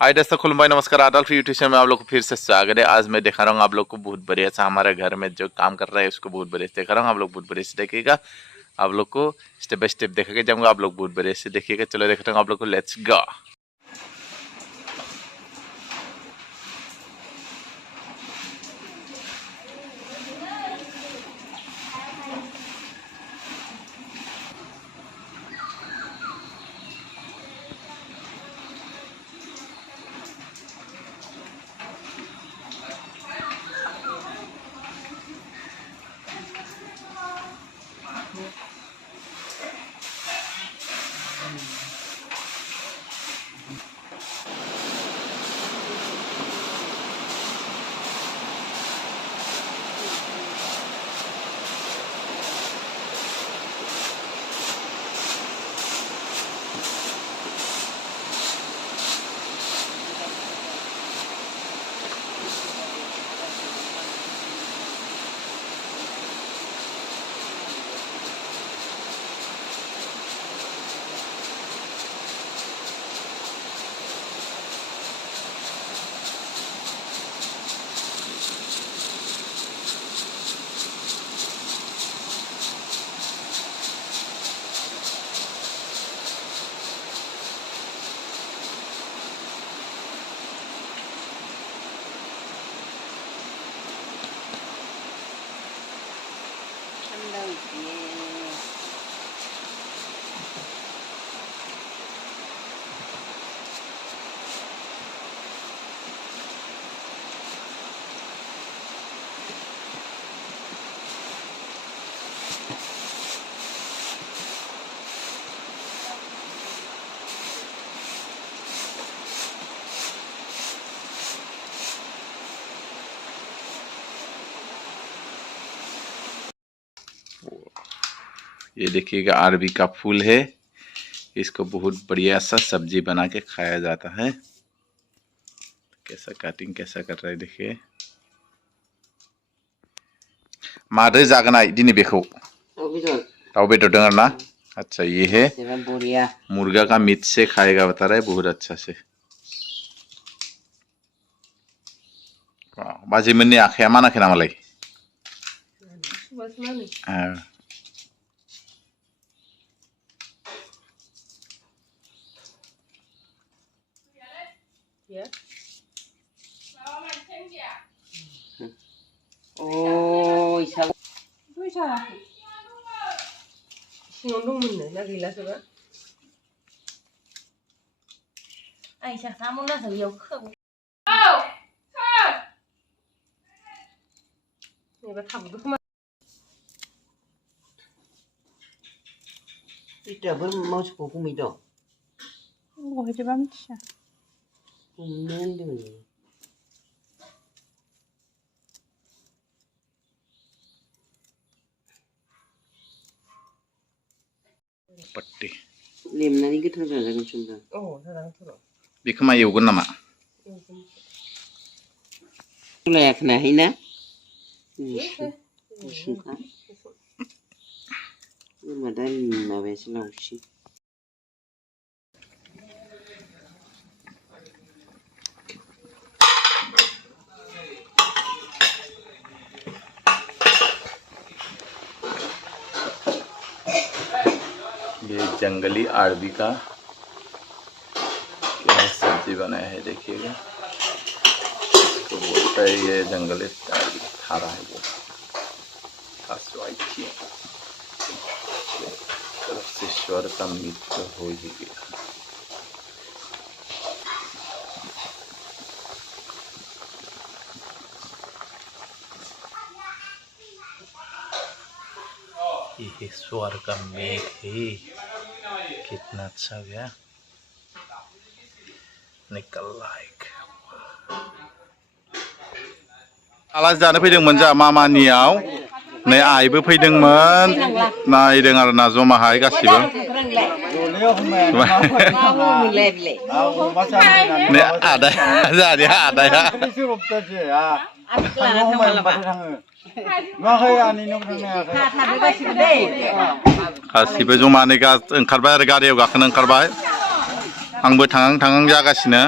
हाय दोस्तों, खुलुमबाई, नमस्कार। आदल्फ YouTube channel में आप लोग को फिर से स्वागत है। आज मैं दिखा रहा हूँ आप लोग को बहुत बढ़िया सा हमारे घर में जो काम कर रहा है उसको बहुत बढ़िया से दिखा रहा हूँ। आप लोग बहुत बढ़िया से देखिएगा, आप लोग को स्टेप बाय स्टेप देखा जाऊँगा। आप लोग बहुत बढ़िया से देखिएगा। चलो देखते हैं आप लोग को, लेट्स गो। ये देखिएगा, अरबी का फूल है। इसको बहुत बढ़िया सा सब्जी बना के खाया जाता है। कैसा कटिंग कैसा कर रहा है देखिए। मादे जागना दिनै बेखौ दाउ बेदर दं ना। अच्छा, ये है मुर्गा का मीट से खाएगा, बता रहा है बहुत अच्छा से। बाजै मोननि आखाया मानाखै नामालाय? Oh, isa. Itu isa. Sinundong mo na gila sa ba? Ay, siya samo na sa iyo. Oh! Ni ba tabo ko ma? Ito ba mo sa ko kumito? 뭐 해지 밤치야. Kumendo. पट्टी लेमनानै गोथाव जाजागोन सुनदा। औ, जाजागोन। बेखौ मा एवगोन नामा? लायाखै ना? गुसुखा। बोरमा दालिनि माबायासो लावसि। ये जंगली अरबी का क्या सब्जी बनाया है देखिएगा। इसको बोलता है ये जंगली अरबी खारा है वो। तरफ से स्वर का मित्र हो ही गया। ये स्वर का मेघ है, कितना अच्छा गया निकल रहा है। आलासि जानो फैदोंमोन जा मामानियाव। नै आइबो फैदोंमोन, नायदों आरो ना जमाहाय गासिबो। नै आदाया जाहानि आदाया गासिबो जमानै ओंखारबाय आरो गारियाव गाखोनो ओंखारबाय। आंबो थांहां थांहां जागासिनो।